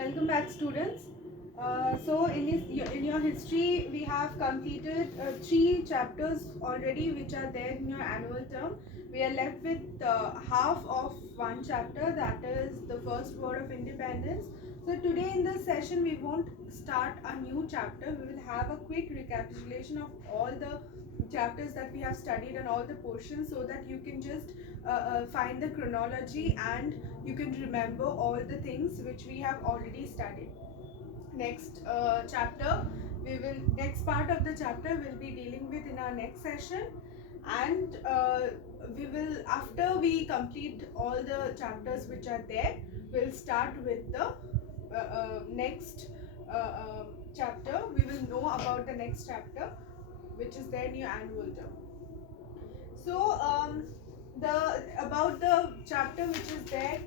Welcome back, students. In your history, we have completed 3 chapters already, which are there in your annual term. We are left with half of one chapter, that is the first word of independence. So today in this session, we won't start a new chapter. We will have a quick recapitulation of all the chapters that we have studied and all the portions, so that you can just find the chronology and you can remember all the things which we have already studied. Next next part of the chapter will be dealing with in our next session, and we will, after we complete all the chapters which are there, we'll start with the next chapter. We will know about the next chapter, which is their new annual term. So the about the chapter which is there,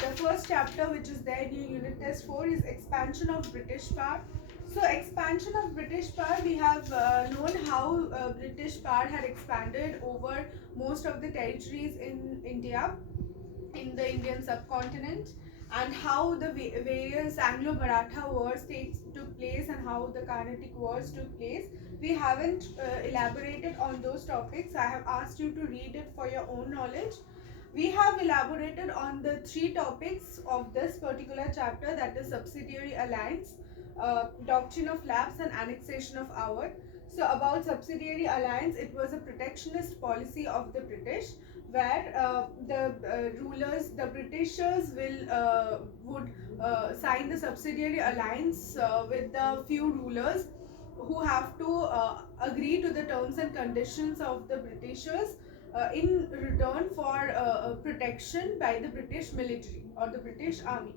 the first chapter which is there in unit test 4 is expansion of British power. So expansion of British power, we have known how British power had expanded over most of the territories in India, in the Indian subcontinent, and how the various Anglo-Maratha wars took place and how the Carnatic wars took place. We haven't elaborated on those topics. I have asked you to read it for your own knowledge. We have elaborated on the 3 topics of this particular chapter, that is subsidiary alliance, doctrine of lapse, and annexation of Awadh. So about subsidiary alliance, it was a protectionist policy of the British, where the Britishers would sign the subsidiary alliance with the few rulers who have to agree to the terms and conditions of the Britishers in return for protection by the British military or the British army.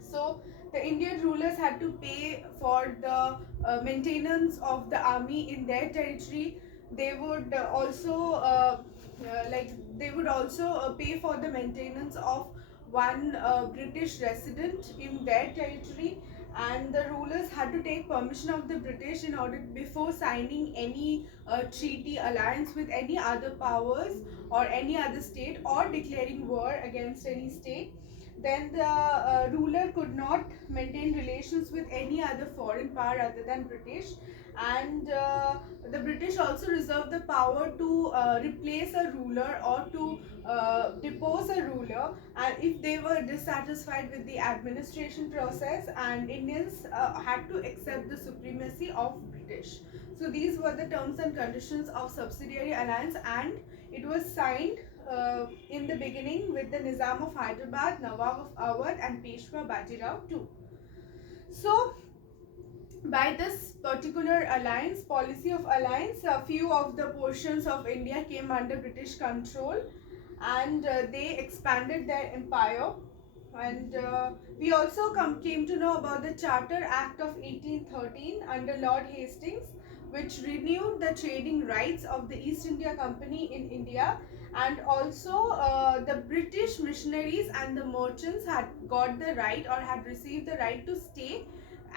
So the Indian rulers had to pay for the maintenance of the army in their territory. They would they would also pay for the maintenance of one British resident in their territory, and the rulers had to take permission of the British in order before signing any treaty alliance with any other powers or any other state, or declaring war against any state. Then the ruler could not maintain relations with any other foreign power other than British, and the British also reserved the power to replace a ruler or to depose a ruler, and if they were dissatisfied with the administration process, and Indians had to accept the supremacy of British. So these were the terms and conditions of subsidiary alliance, and it was signed in the beginning with the Nizam of Hyderabad, Nawab of Awadh, and Peshwa Bajirao too. So by this particular alliance, policy of alliance, a few of the portions of India came under British control, and they expanded their empire. And we also came to know about the Charter Act of 1813 under Lord Hastings, which renewed the trading rights of the East India Company in India, and also the British missionaries and the merchants had got the right, or had received the right, to stay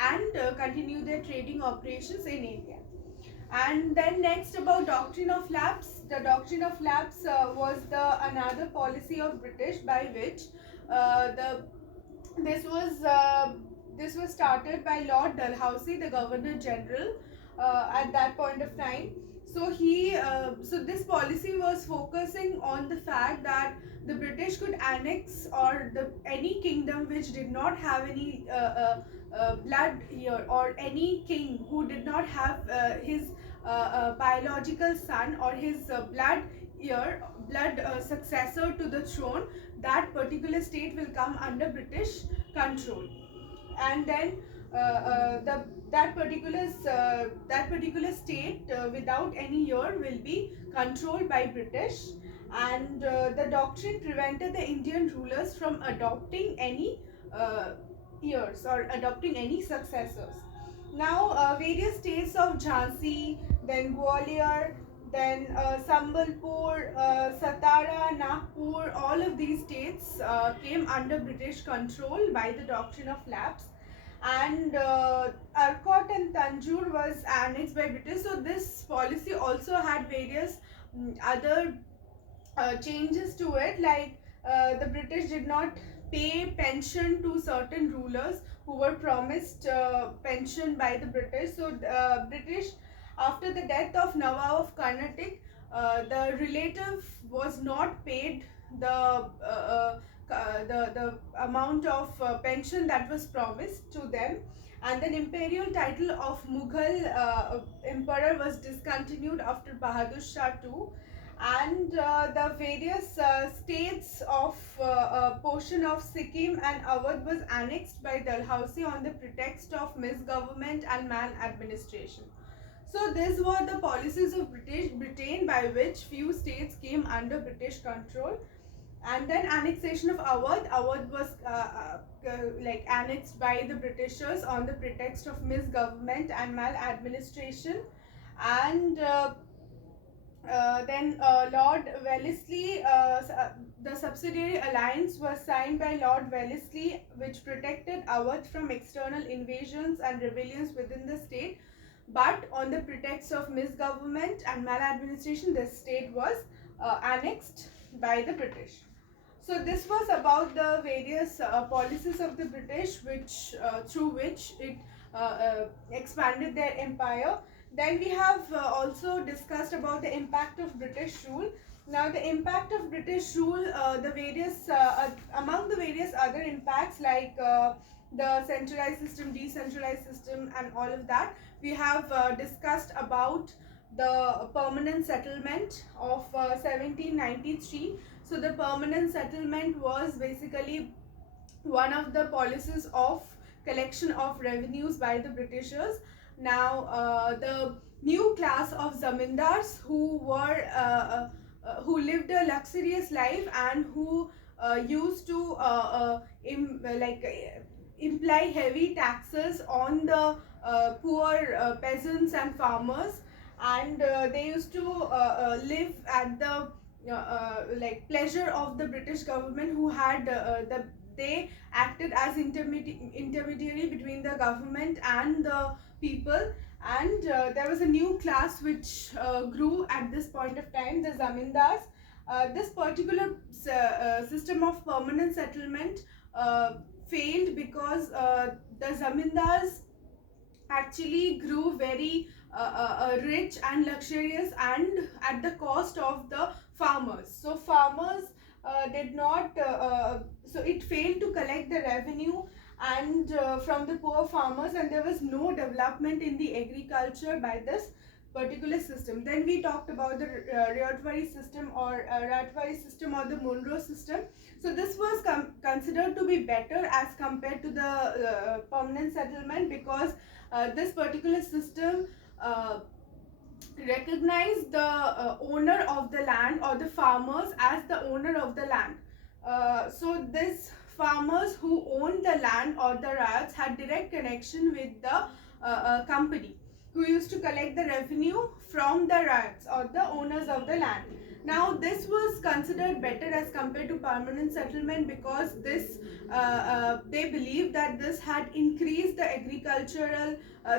and continue their trading operations in India. And then next, about doctrine of lapse. The doctrine of lapse was the another policy of British, by which the this was started by Lord Dalhousie, the Governor General, at that point of time. So this policy was focusing on the fact that the British could annex, or any kingdom which did not have any blood here, or any king who did not have his biological son or his blood successor to the throne. That particular state will come under British control, and then that particular state without any heir will be controlled by British. And the doctrine prevented the Indian rulers from adopting any heirs or adopting any successors. Now various states of Jhansi, then Gwalior, then Sambalpur, Satara, Nagpur, all of these states came under British control by the doctrine of lapse. And Arcot and Tanjore was annexed by British. So this policy also had various other changes to it, like the British did not pay pension to certain rulers who were promised pension by the British. So British, after the death of Nawab of Carnatic, the relative was not paid the amount of pension that was promised to them, and then imperial title of Mughal emperor was discontinued after Bahadur Shah too, and the various states of portion of Sikkim and Awadh was annexed by Dalhousie on the pretext of misgovernment and maladministration. So these were the policies of Britain by which few states came under British control. And then annexation of Awadh. Awadh was like annexed by the Britishers on the pretext of misgovernment and maladministration. And then Lord Wellesley, the subsidiary alliance was signed by Lord Wellesley, which protected Awadh from external invasions and rebellions within the state. But on the pretext of misgovernment and maladministration, the state was annexed by the British. So this was about the various policies of the British, which through which it expanded their empire. Then we have also discussed about the impact of British rule. Now, the impact of British rule, the various among the various other impacts like the centralized system, decentralized system, and all of that, we have discussed about the permanent settlement of 1793. So the permanent settlement was basically one of the policies of collection of revenues by the Britishers. Now, the new class of zamindars who lived a luxurious life and who used to imply heavy taxes on the poor peasants and farmers, and they used to live at the pleasure of the British government, who had they acted as intermediary between the government and the people. And there was a new class which grew at this point of time, the zamindars. This particular system of permanent settlement failed because the zamindars actually grew very rich and luxurious, and at the cost of the farmers. So farmers did not so it failed to collect the revenue and from the poor farmers, and there was no development in the agriculture by this particular system. Then we talked about the Rotwari system or the Monroe system. So this was considered to be better as compared to the permanent settlement, because this particular system recognized the owner of the land or the farmers as the owner of the land. So this farmers who owned the land or the riots had direct connection with the company who used to collect the revenue from the riots or the owners of the land. Now this was considered better as compared to permanent settlement, because this they believed that this had increased the agricultural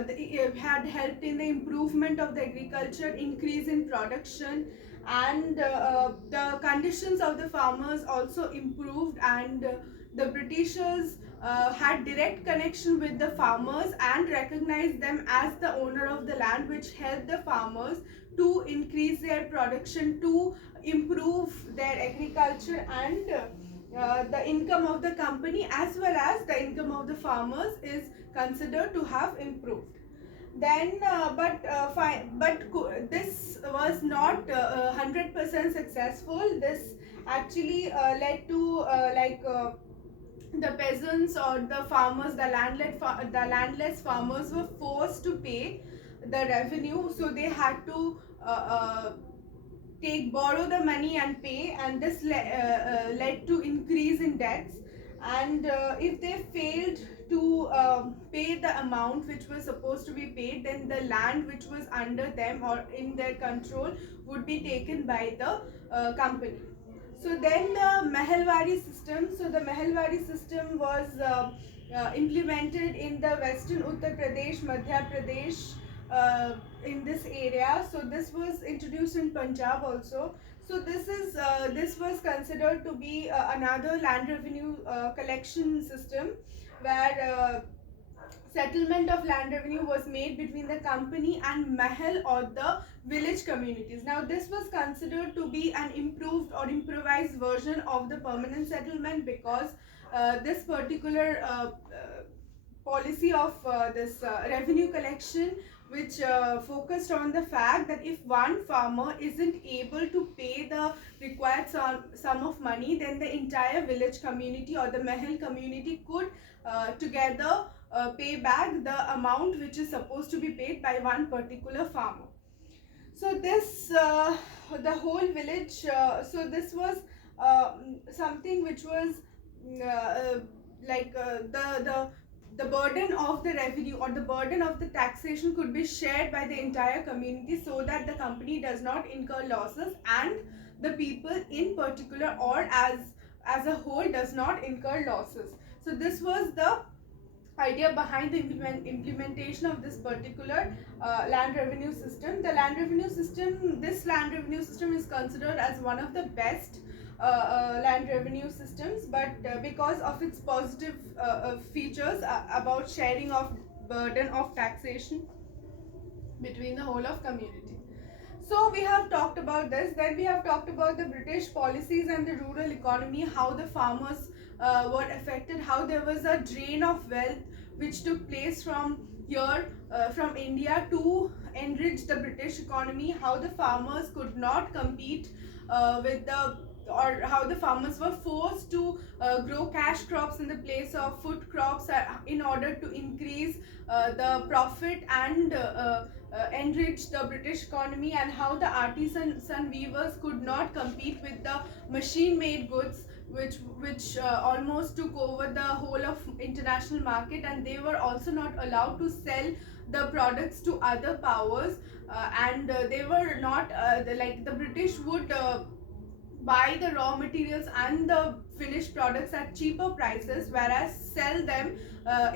it had helped in the improvement of the agriculture, increase in production, and the conditions of the farmers also improved, and the Britishers had direct connection with the farmers and recognized them as the owner of the land, which helped the farmers to increase their production, to improve their agriculture, and the income of the company as well as the income of the farmers is considered to have improved. Then this was not 100% successful. This actually led to the peasants or the farmers, the landless farmers were forced to pay the revenue, so they had to borrow the money and pay, and this led to increase in debts. And if they failed to pay the amount which was supposed to be paid, then the land which was under them or in their control would be taken by the company. So then the Mahalwari system. So the Mahalwari system was implemented in the western Uttar Pradesh, Madhya Pradesh, in this area. So this was introduced in Punjab also. So this was considered to be another land revenue collection system, where settlement of land revenue was made between the company and mahal or the village communities. Now this was considered to be an improved or improvised version of the permanent settlement, because this particular policy of this revenue collection, which focused on the fact that if one farmer isn't able to pay the required sum of money, then the entire village community or the mahal community could together pay back the amount which is supposed to be paid by one particular farmer. So this the whole village, so this was something which was like the burden of the revenue or the burden of the taxation could be shared by the entire community, so that the company does not incur losses and the people in particular or as a whole does not incur losses. So this was the idea behind the implementation of this particular land revenue system. The land revenue system, this land revenue system is considered as one of the best land revenue systems, but because of its positive features about sharing of burden of taxation between the whole of community. So we have talked about this. Then we have talked about the British policies and the rural economy, how the farmers were affected, how there was a drain of wealth which took place from here, from India, to enrich the British economy, how the farmers could not compete with the, or how the farmers were forced to grow cash crops in the place of food crops in order to increase the profit and enrich the British economy, and how the artisan weavers could not compete with the machine made goods which almost took over the whole of international market, and they were also not allowed to sell the products to other powers, and they were not like the British would buy the raw materials and the finished products at cheaper prices, whereas sell them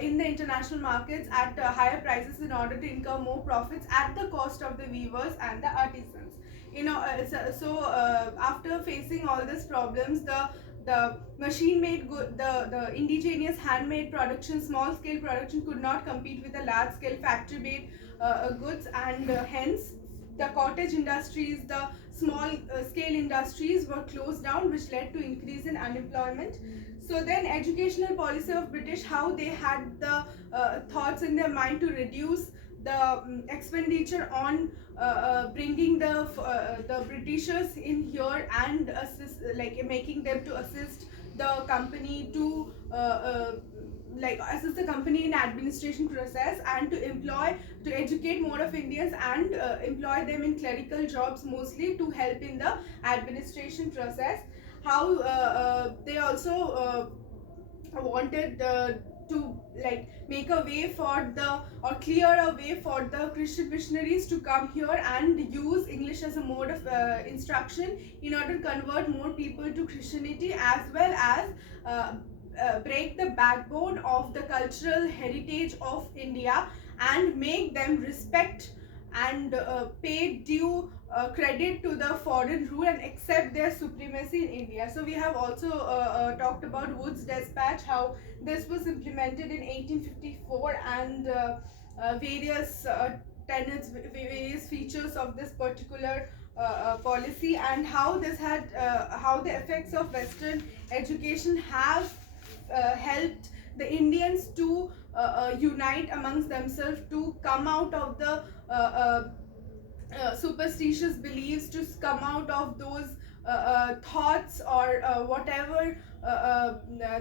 in the international markets at higher prices in order to incur more profits at the cost of the weavers and the artisans. After facing all these problems, the machine made good, the indigenous handmade production, small scale production could not compete with the large scale factory made goods, and hence the cottage industries, the small scale industries were closed down, which led to increase in unemployment. So then educational policy of British, how they had the thoughts in their mind to reduce the expenditure on bringing the Britishers in here and assist, like making them to assist the company to like assist the company in administration process, and to educate more of Indians and employ them in clerical jobs mostly to help in the administration process. How they also wanted to like make a way for the, or clear a way for the Christian missionaries to come here and use English as a mode of instruction in order to convert more people to Christianity, as well as break the backbone of the cultural heritage of India and make them respect and pay due credit to the foreign rule and accept their supremacy in India. So we have also talked about Wood's Dispatch, how this was implemented in 1854, and various tenets, various features of this particular policy, and how this had how the effects of Western education have helped the Indians to unite amongst themselves, to come out of the superstitious beliefs, to come out of those thoughts or whatever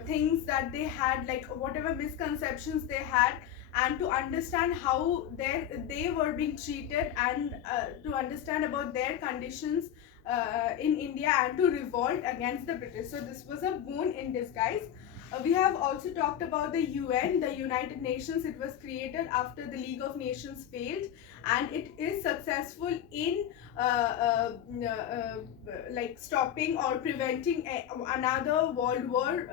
things that they had, like whatever misconceptions they had, and to understand how they were being treated, and to understand about their conditions in India, and to revolt against the British. So this was a boon in disguise. We have also talked about the UN, the United Nations. It was created after the League of Nations failed, and it is successful in like stopping or preventing another world war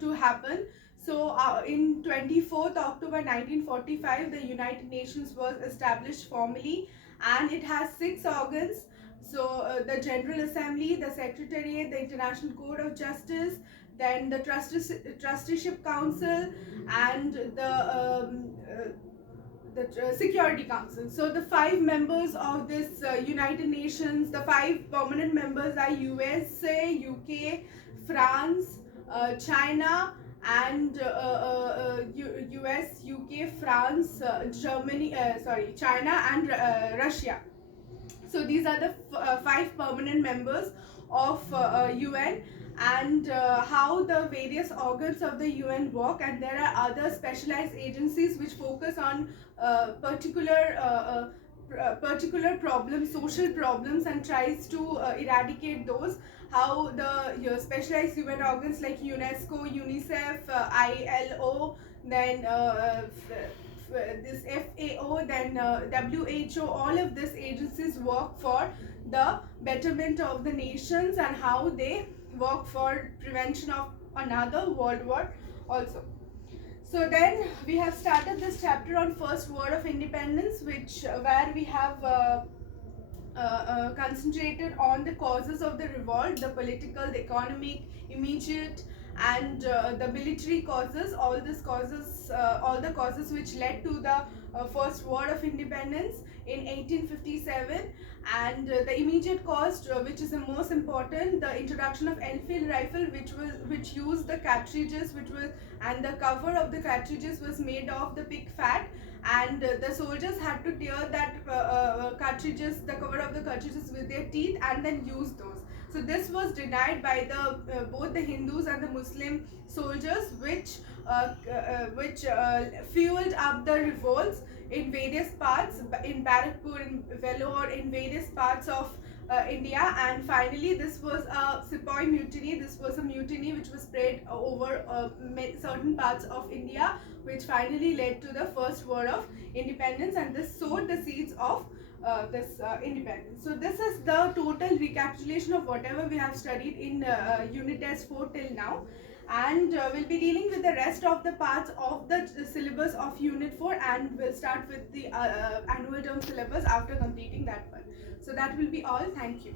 to happen. So in 24th October 1945, the United Nations was established formally, and it has 6 organs. So the General Assembly, the Secretariat, the International Court of Justice, then the Trusteeship Council, and the Security Council. So the five members of this United Nations, the five permanent members are USA, UK, France, China, and US, UK, France, Germany, China, and Russia. So these are the five permanent members of UN, and how the various organs of the UN work, and there are other specialized agencies which focus on particular problems, social problems, and tries to eradicate those. How the specialized UN organs like UNESCO, UNICEF, ILO, then this FAO, then WHO, all of these agencies work for the betterment of the nations, and how they work for prevention of another world war also. So then we have started this chapter on first word of independence, which where we have concentrated on the causes of the revolt, the political, the economic, immediate, and the military causes. All the causes which led to the first war of independence in 1857, and the immediate cause, which is the most important, the introduction of Enfield rifle, which used the cartridges, and the cover of the cartridges was made of the pig fat, and the soldiers had to tear that cartridges, the cover of the cartridges, with their teeth, and then use those. So this was denied by the both the Hindus and the Muslim soldiers, which fueled up the revolts in various parts, in Barakpur, in Vellore, in various parts of India. And finally this was a Sepoy mutiny. This was a mutiny which was spread over certain parts of India, which finally led to the first war of independence, and this sowed the seeds of this independence. So this is the total recapitulation of whatever we have studied in unit test 4 till now, and we'll be dealing with the rest of the parts of the syllabus of unit 4, and we'll start with the annual term syllabus after completing that one. So that will be all. Thank you.